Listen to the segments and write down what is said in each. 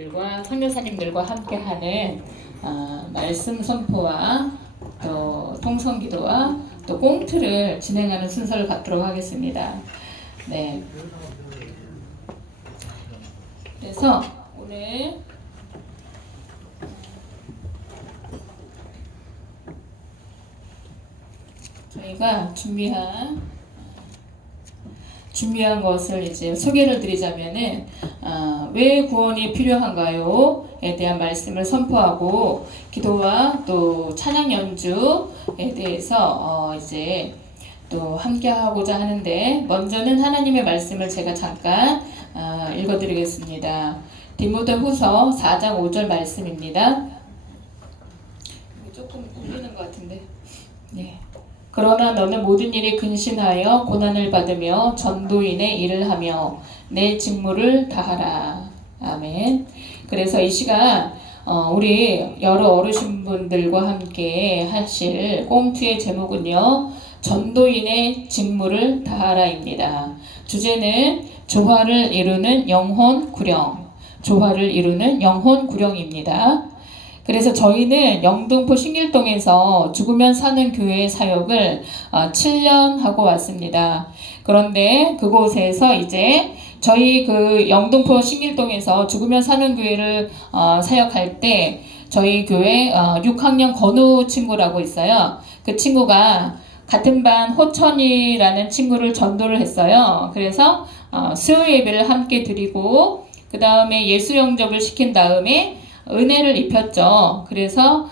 목사님들과 선교사님들과 함께하는 말씀 선포와 또 통성기도와 또 꽁트를 진행하는 순서를 갖도록 하겠습니다. 네. 그래서 오늘 저희가 준비한 것을 이제 소개를 드리자면은 왜 구원이 필요한가요?에 대한 말씀을 선포하고 기도와 또 찬양 연주에 대해서 이제 또 함께 하고자 하는데, 먼저는 하나님의 말씀을 제가 잠깐 읽어드리겠습니다. 디모데후서 4장 5절 말씀입니다. 조금 울리는 것 같은데. 네. 그러나 너는 모든 일에 근신하여 고난을 받으며 전도인의 일을 하며 내 직무를 다하라. 아멘. 그래서 이 시간 우리 여러 어르신분들과 함께 하실 꽁트의 제목은요, 전도인의 직무를 다하라입니다. 주제는 조화를 이루는 영혼 구령, 조화를 이루는 영혼 구령입니다. 그래서 저희는 영등포 신길동에서 죽으면 사는 교회 사역을 7년 하고 왔습니다. 그런데 그곳에서 이제 저희 그 영등포 신길동에서 죽으면 사는 교회를 사역할 때 저희 교회 6학년 건우 친구라고 있어요. 그 친구가 같은 반 호천이라는 친구를 전도를 했어요. 그래서 수요 예배를 함께 드리고 그 다음에 예수 영접을 시킨 다음에 은혜를 입혔죠. 그래서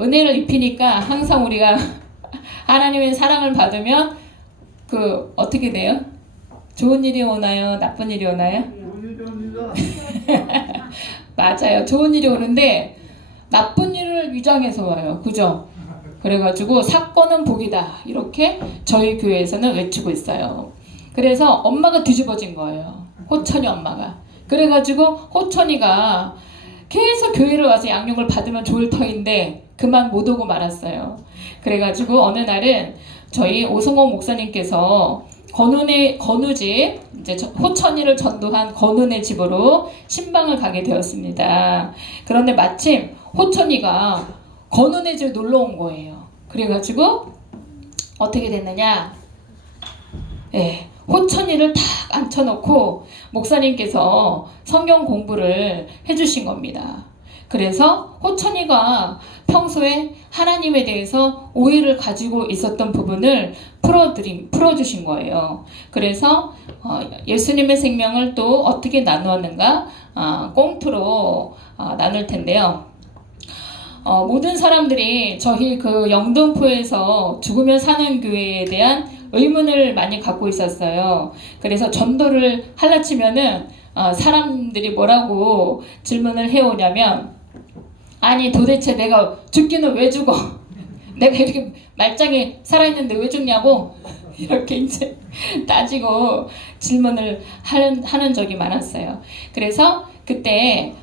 은혜를 입히니까 항상 우리가 하나님의 사랑을 받으면 그 어떻게 돼요? 좋은 일이 오나요? 나쁜 일이 오나요? 좋은 일이 옵니다. 맞아요. 좋은 일이 오는데 나쁜 일을 위장해서 와요. 그죠? 그래가지고 사건은 복이다, 이렇게 저희 교회에서는 외치고 있어요. 그래서 엄마가 뒤집어진 거예요. 호천이 엄마가. 그래가지고 호천이가 계속 교회를 와서 양육을 받으면 좋을 터인데 그만 못 오고 말았어요. 그래가지고 어느 날은 저희 오승옥 목사님께서 건우집, 이제 호천이를 전도한 건우네 집으로 신방을 가게 되었습니다. 그런데 마침 호천이가 건우네 집에 놀러 온 거예요. 그래가지고 어떻게 됐느냐? 네, 호천이를 탁 앉혀놓고 목사님께서 성경 공부를 해주신 겁니다. 그래서 호천이가 평소에 하나님에 대해서 오해를 가지고 있었던 부분을 풀어주신 거예요. 그래서 예수님의 생명을 또 어떻게 나누었는가 꽁트로 나눌 텐데요. 모든 사람들이 저희 그 영등포에서 죽으면 사는 교회에 대한 의문을 많이 갖고 있었어요. 그래서 전도를 하려 치면은 사람들이 뭐라고 질문을 해오냐면, 아니 도대체 내가 죽기는 왜 죽어? 내가 이렇게 말짱에 살아있는데 왜 죽냐고? 이렇게 이제 따지고 질문을 하는 적이 많았어요. 그래서 그때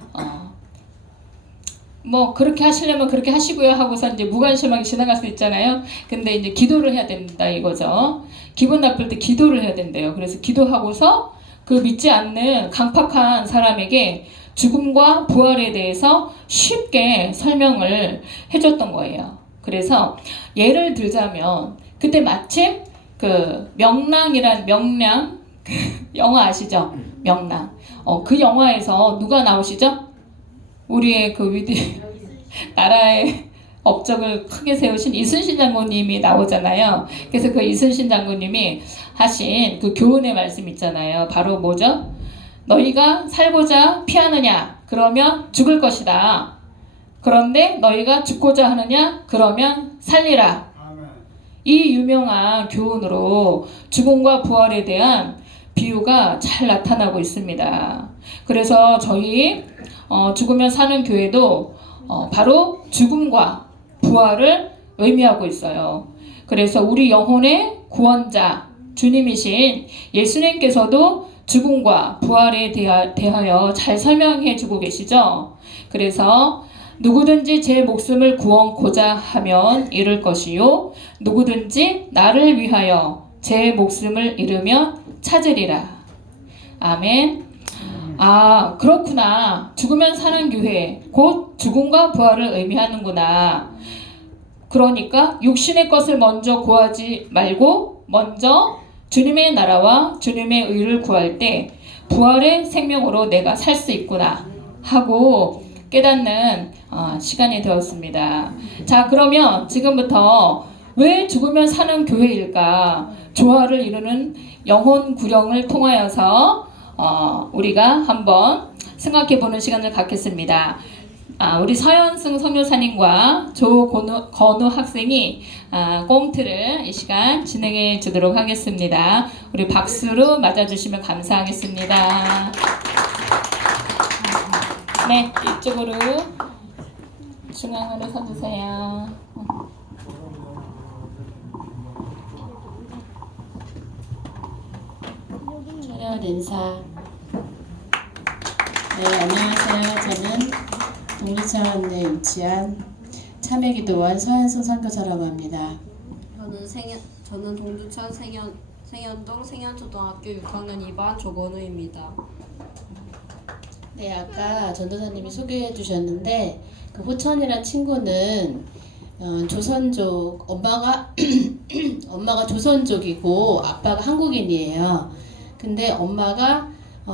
뭐 그렇게 하시려면 그렇게 하시고요 하고서 이제 무관심하게 지나갈 수 있잖아요. 근데 이제 기도를 해야 된다 이거죠. 기분 나쁠 때 기도를 해야 된대요. 그래서 기도하고서 그 믿지 않는 강팍한 사람에게 죽음과 부활에 대해서 쉽게 설명을 해줬던 거예요. 그래서 예를 들자면 그때 마침 그 명랑 영화 아시죠? 명랑. 그 영화에서 누가 나오시죠? 우리의 그 나라의 업적을 크게 세우신 이순신 장군님이 나오잖아요. 그래서 그 이순신 장군님이 하신 그 교훈의 말씀 있잖아요. 바로 뭐죠? 너희가 살고자 피하느냐? 그러면 죽을 것이다. 그런데 너희가 죽고자 하느냐? 그러면 살리라. 이 유명한 교훈으로 죽음과 부활에 대한 비유가 잘 나타나고 있습니다. 그래서 저희 죽으면 사는 교회도 바로 죽음과 부활을 의미하고 있어요. 그래서 우리 영혼의 구원자 주님이신 예수님께서도 죽음과 부활에 대하여 잘 설명해 주고 계시죠. 그래서 누구든지 제 목숨을 구원고자 하면 잃을 것이요 누구든지 나를 위하여 제 목숨을 잃으면 찾으리라. 아멘. 아, 그렇구나. 죽으면 사는 교회, 곧 죽음과 부활을 의미하는구나. 그러니까 육신의 것을 먼저 구하지 말고 먼저 주님의 나라와 주님의 의를 구할 때 부활의 생명으로 내가 살 수 있구나 하고 깨닫는 시간이 되었습니다. 자, 그러면 지금부터 왜 죽으면 사는 교회일까? 조화를 이루는 영혼 구령을 통하여서 우리가 한번 생각해보는 시간을 갖겠습니다. 우리 서현승 선교사님과 조건우 학생이 꽁트를 이 시간 진행해 주도록 하겠습니다. 우리 박수로 맞아주시면 감사하겠습니다. 네, 이쪽으로 중앙으로 서주세요. 차렷 인사. 네, 안녕하세요. 저는 동리차원에 위치한 참회기도원 서현승 선교사라고 합니다. 저는 동두천 생현동 생현초등학교 6학년 2반 조건우입니다. 네, 아까 전도사님이 소개해 주셨는데 그 호천이란 친구는 조선족, 엄마가 조선족이고 아빠가 한국인이에요. 근데 엄마가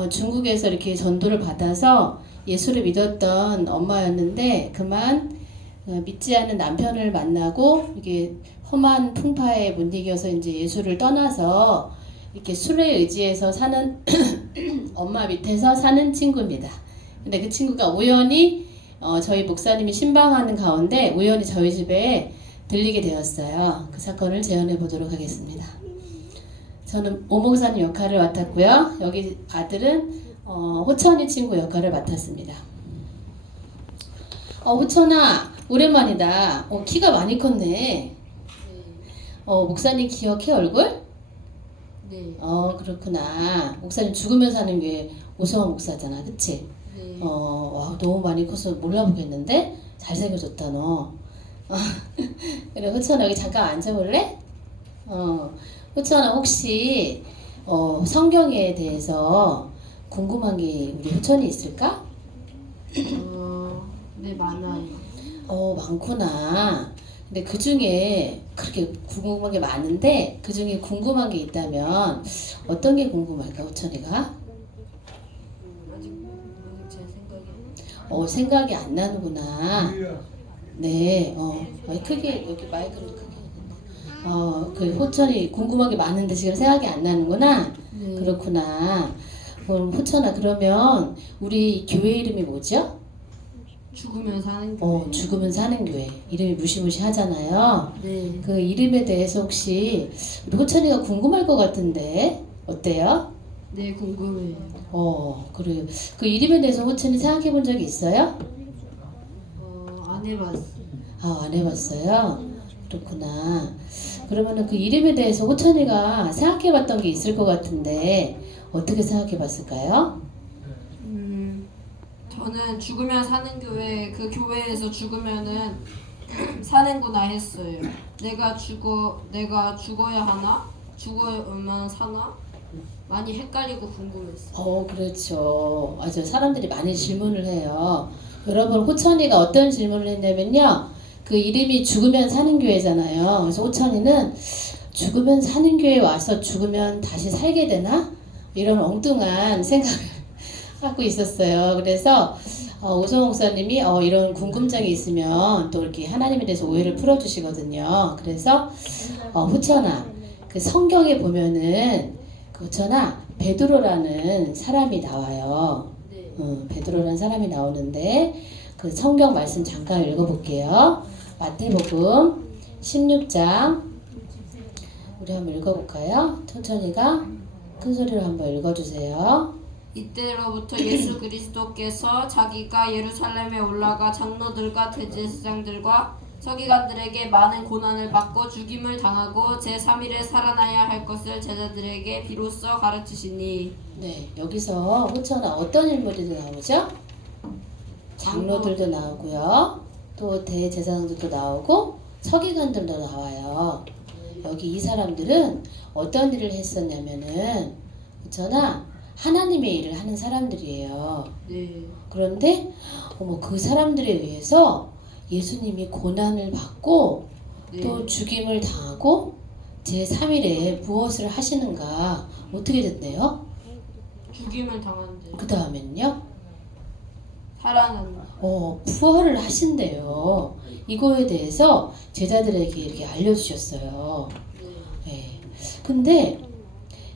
중국에서 이렇게 전도를 받아서 예수를 믿었던 엄마였는데 그만 믿지 않는 남편을 만나고 이게 험한 풍파에 못 이겨서 이제 예수를 떠나서 이렇게 술에 의지해서 사는 엄마 밑에서 사는 친구입니다. 근데 그 친구가 우연히 저희 목사님이 신방하는 가운데 우연히 저희 집에 들리게 되었어요. 그 사건을 재현해 보도록 하겠습니다. 저는 오목사님 역할을 맡았고요. 여기 아들은 호천이 친구 역할을 맡았습니다. 호천아, 오랜만이다. 키가 많이 컸네. 목사님 기억해, 얼굴? 네. 그렇구나. 목사님 죽으면 사는 게 오성환 목사잖아, 그치? 네. 와, 너무 많이 커서 몰라보겠는데? 잘생겨졌다, 너. 그래, 호천아, 여기 잠깐 앉아볼래? 호천아, 혹시 성경에 대해서 궁금한 게 우리 호천이 있을까? 네, 많아요. 많구나. 근데 그 중에 그렇게 궁금한 게 많은데 그 중에 궁금한 게 있다면 어떤 게 궁금할까, 호천이가? 아직 제 생각에. 생각이 안 나는구나. 네, 크게, 여기 마이크를 크게. 그 호천이 궁금한 게 많은데 지금 생각이 안 나는구나. 네. 그렇구나. 그럼 호천아, 그러면 우리 교회 이름이 뭐죠? 죽으면 사는 교회. 죽으면 사는 교회. 이름이 무시무시하잖아요. 네. 그 이름에 대해서 혹시 우리 호천이가 궁금할 것 같은데 어때요? 네, 궁금해요. 그래요. 그 이름에 대해서 호천이 생각해 본 적이 있어요? 안 해봤어요. 안 해봤어요? 그렇구나. 그러면은 그 이름에 대해서 호천이가 생각해 봤던 게 있을 것 같은데 어떻게 생각해 봤을까요? 저는 죽으면 사는 교회, 그 교회에서 죽으면은 사는구나 했어요. 내가 죽어야 하나? 죽어야만 사나? 많이 헷갈리고 궁금했어요. 그렇죠. 맞아요. 사람들이 많이 질문을 해요. 여러분, 호천이가 어떤 질문을 했냐면요. 그 이름이 죽으면 사는 교회잖아요. 그래서 호천이는 죽으면 사는 교회에 와서 죽으면 다시 살게 되나? 이런 엉뚱한 생각을 하고 있었어요. 그래서 오성호 목사님이 이런 궁금증이 있으면 또 이렇게 하나님에 대해서 오해를 풀어주시거든요. 그래서 호천아, 그 성경에 보면은 그 호천아, 베드로라는 사람이 나와요. 베드로라는 사람이 나오는데 그 성경 말씀 잠깐 읽어볼게요. 마태복음 16장 우리 한번 읽어볼까요? 천천히가 큰 소리로 한번 읽어주세요. 이때로부터 예수 그리스도께서 자기가 예루살렘에 올라가 장로들과 대제사장들과 서기관들에게 많은 고난을 받고 죽임을 당하고 제3일에 살아나야 할 것을 제자들에게 비로소 가르치시니. 네, 여기서 호천아 어떤 인물들이 나오죠? 장로들도 나오고요. 또 대제사장들도 나오고 서기관들도 나와요. 여기 이 사람들은 어떤 일을 했었냐면은 호천아, 하나님의 일을 하는 사람들이에요. 네. 그런데 그 사람들에 의해서 예수님이 고난을 받고 네. 또 죽임을 당하고 제3일에 무엇을 하시는가 어떻게 됐네요? 죽임을 당한데 그 다음엔요? 살아난다. 부활을 하신대요. 이거에 대해서 제자들에게 이렇게 알려주셨어요. 네. 네. 근데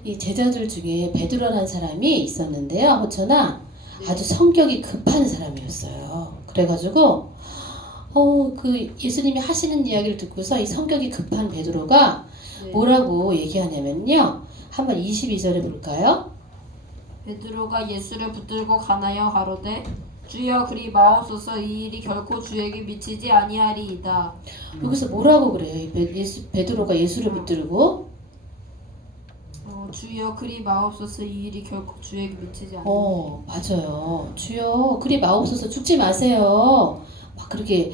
이 제자들 중에 베드로라는 사람이 있었는데요. 호천아 아주 성격이 급한 사람이었어요. 그래가지고 그 예수님이 하시는 이야기를 듣고서 이 성격이 급한 베드로가 네. 뭐라고 얘기하냐면요. 한번 22절에 볼까요? 베드로가 예수를 붙들고 가나여 가로되 주여 그리 마옵소서 이 일이 결코 주에게 미치지 아니하리이다. 여기서 뭐라고 그래요? 이 베드로가 예수를 붙들고 주여 그리 마옵소서 이 일이 결코 주에게 미치지 아니하리이다. 맞아요. 주여 그리 마옵소서 죽지 마세요. 막 그렇게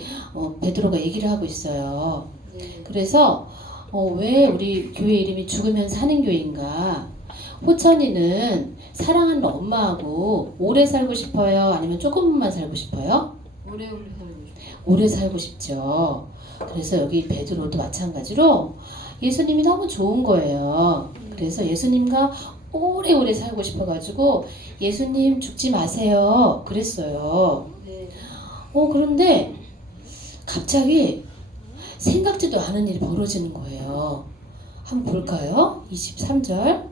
베드로가 얘기를 하고 있어요. 네. 그래서 왜 우리 교회 이름이 죽으면 사는 교회인가? 호천이는 사랑하는 엄마하고 오래 살고 싶어요? 아니면 조금만 살고 싶어요? 오래오래 살고 싶어요. 오래 살고 싶죠. 그래서 여기 베드로도 마찬가지로 예수님이 너무 좋은 거예요. 그래서 예수님과 오래오래 살고 싶어가지고 예수님 죽지 마세요. 그랬어요. 네. 그런데 갑자기 생각지도 않은 일이 벌어지는 거예요. 한번 볼까요? 23절.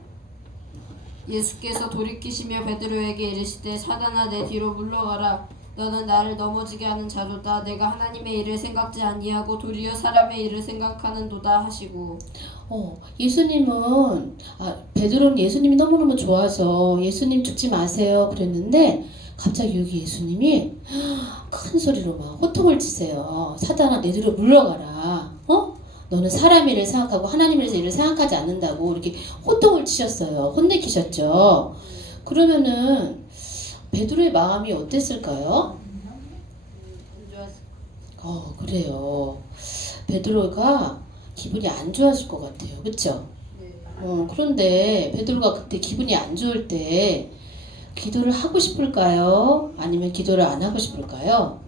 예수께서 돌이키시며 베드로에게 이르시되 사단아 내 뒤로 물러가라 너는 나를 넘어지게 하는 자로다 내가 하나님의 일을 생각지 아니하고 도리어 사람의 일을 생각하는도다 하시고 예수님은 베드로는 예수님이 너무너무 좋아서 예수님 죽지 마세요 그랬는데 갑자기 여기 예수님이 큰 소리로 막 호통을 치세요. 사단아 내 뒤로 물러가라. 너는 사람 일을 생각하고 하나님의 일을 생각하지 않는다고 이렇게 호통을 치셨어요. 혼내키셨죠. 그러면은 베드로의 마음이 어땠을까요? 그래요. 베드로가 기분이 안 좋아질 것 같아요. 그쵸? 그런데 베드로가 그때 기분이 안 좋을 때 기도를 하고 싶을까요? 아니면 기도를 안 하고 싶을까요?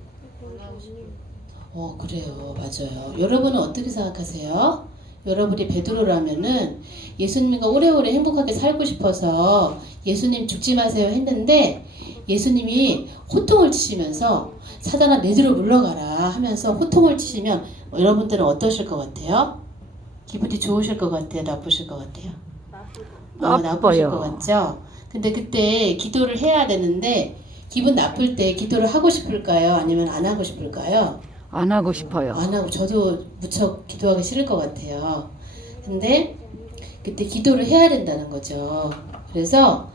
그래요. 맞아요. 여러분은 어떻게 생각하세요? 여러분이 베드로라면은 예수님과 오래오래 행복하게 살고 싶어서 예수님 죽지 마세요 했는데 예수님이 호통을 치시면서 사단아 내 뒤로 물러가라 하면서 호통을 치시면 여러분들은 어떠실 것 같아요? 기분이 좋으실 것 같아요? 나쁘실 것 같아요? 나쁘실 것 같죠? 근데 그때 기도를 해야 되는데 기분 나쁠 때 기도를 하고 싶을까요? 아니면 안 하고 싶을까요? 안 하고 싶어요. 안 하고 저도 무척 기도하기 싫을 것 같아요. 근데 그때 기도를 해야 된다는 거죠. 그래서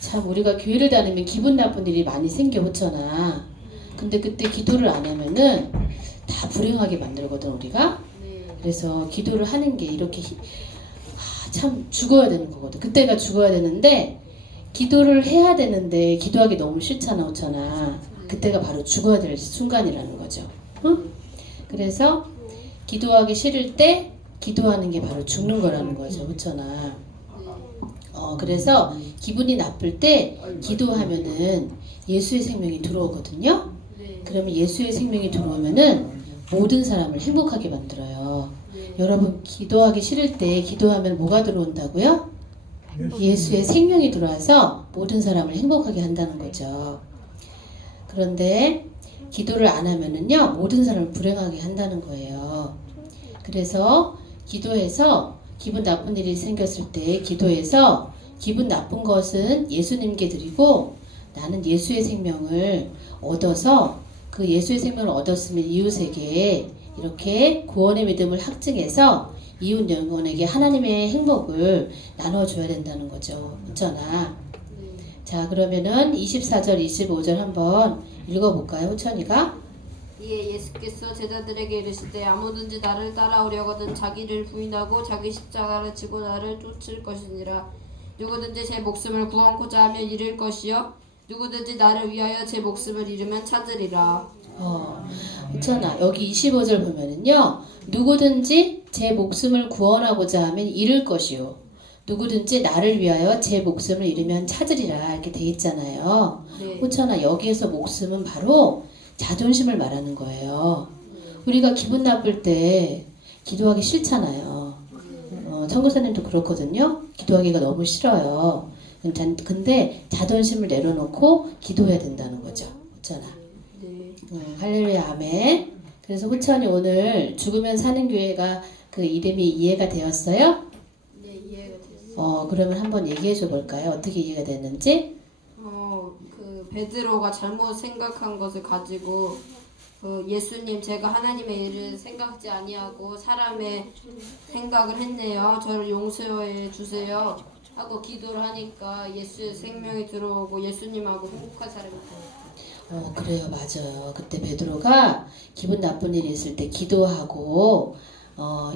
참 우리가 교회를 다니면 기분 나쁜 일이 많이 생겨 호천아. 근데 그때 기도를 안 하면은 다 불행하게 만들거든 우리가. 그래서 기도를 하는 게 이렇게 참 죽어야 되는 거거든. 그때가 죽어야 되는데 기도를 해야 되는데 기도하기 너무 싫잖아 호천아. 그때가 바로 죽어야 될 순간이라는 거죠. 응? 그래서 기도하기 싫을 때 기도하는 게 바로 죽는 거라는 거죠. 호천아. 그래서 기분이 나쁠 때 기도하면은 예수의 생명이 들어오거든요. 그러면 예수의 생명이 들어오면은 모든 사람을 행복하게 만들어요. 여러분 기도하기 싫을 때 기도하면 뭐가 들어온다고요? 예수의 생명이 들어와서 모든 사람을 행복하게 한다는 거죠. 그런데 기도를 안 하면은요 모든 사람을 불행하게 한다는 거예요. 그래서 기도해서 기분 나쁜 일이 생겼을 때 기도해서 기분 나쁜 것은 예수님께 드리고 나는 예수의 생명을 얻어서 그 예수의 생명을 얻었으면 이웃에게 이렇게 구원의 믿음을 확증해서 이웃 영혼에게 하나님의 행복을 나눠줘야 된다는 거죠. 그렇잖아. 자 그러면은 24절 25절 한번 읽어볼까요? 호천이가? 이에 예수께서 제자들에게 이르시되 아무든지 나를 따라오려거든 자기를 부인하고 자기 십자가를 지고 나를 쫓을 것이니라. 누구든지 제 목숨을 구원코자 하면 잃을 것이요 누구든지 나를 위하여 제 목숨을 잃으면 찾으리라. 호천아 여기 25절 보면은요 누구든지 제 목숨을 구원하고자 하면 잃을 것이요 누구든지 나를 위하여 제 목숨을 잃으면 찾으리라 이렇게 돼 있잖아요. 네. 호천아, 여기에서 목숨은 바로 자존심을 말하는 거예요. 우리가 기분 나쁠 때 기도하기 싫잖아요. 천교사님도 그렇거든요. 기도하기가 너무 싫어요. 근데 자존심을 내려놓고 기도해야 된다는 거죠. 호천아. 네. 할렐루야, 아멘. 그래서 호천이 오늘 죽으면 사는 교회가 그 이름이 이해가 되었어요? 네, 이해가 됐어요. 그러면 한번 얘기해 줘 볼까요? 어떻게 이해가 됐는지? 그 베드로가 잘못 생각한 것을 가지고 그 예수님, 제가 하나님의 일을 생각지 아니하고 사람의 생각을 했네요. 저를 용서해 주세요 하고 기도를 하니까 예수의 생명이 들어오고 예수님하고 행복한 사람이 돼요. 그래요, 맞아요. 그때 베드로가 기분 나쁜 일이 있을 때 기도하고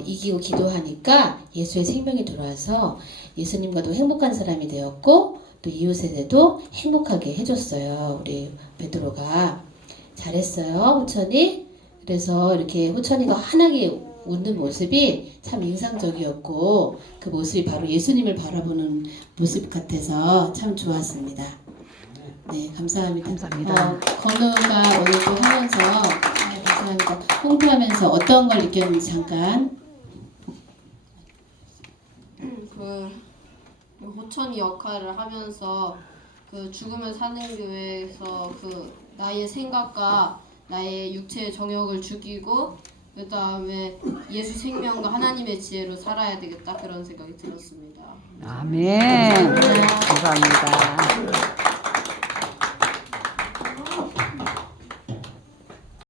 이기고 기도하니까 예수의 생명이 들어와서 예수님과도 행복한 사람이 되었고 또 이웃에게도 행복하게 해줬어요. 우리 베드로가 잘했어요, 호천이. 그래서 이렇게 호천이가 환하게 웃는 모습이 참 인상적이었고 그 모습이 바로 예수님을 바라보는 모습 같아서 참 좋았습니다. 네, 감사합니다. 건우가 오늘 또 하면서 감사합니다. 홍보하면서 어떤 걸 느꼈는지 잠깐. 그 호천이 역할을 하면서 그 죽으면 사는 교회에서 그 나의 생각과 나의 육체의 정욕을 죽이고 그 다음에 예수 생명과 하나님의 지혜로 살아야 되겠다 그런 생각이 들었습니다. 아멘. 감사합니다.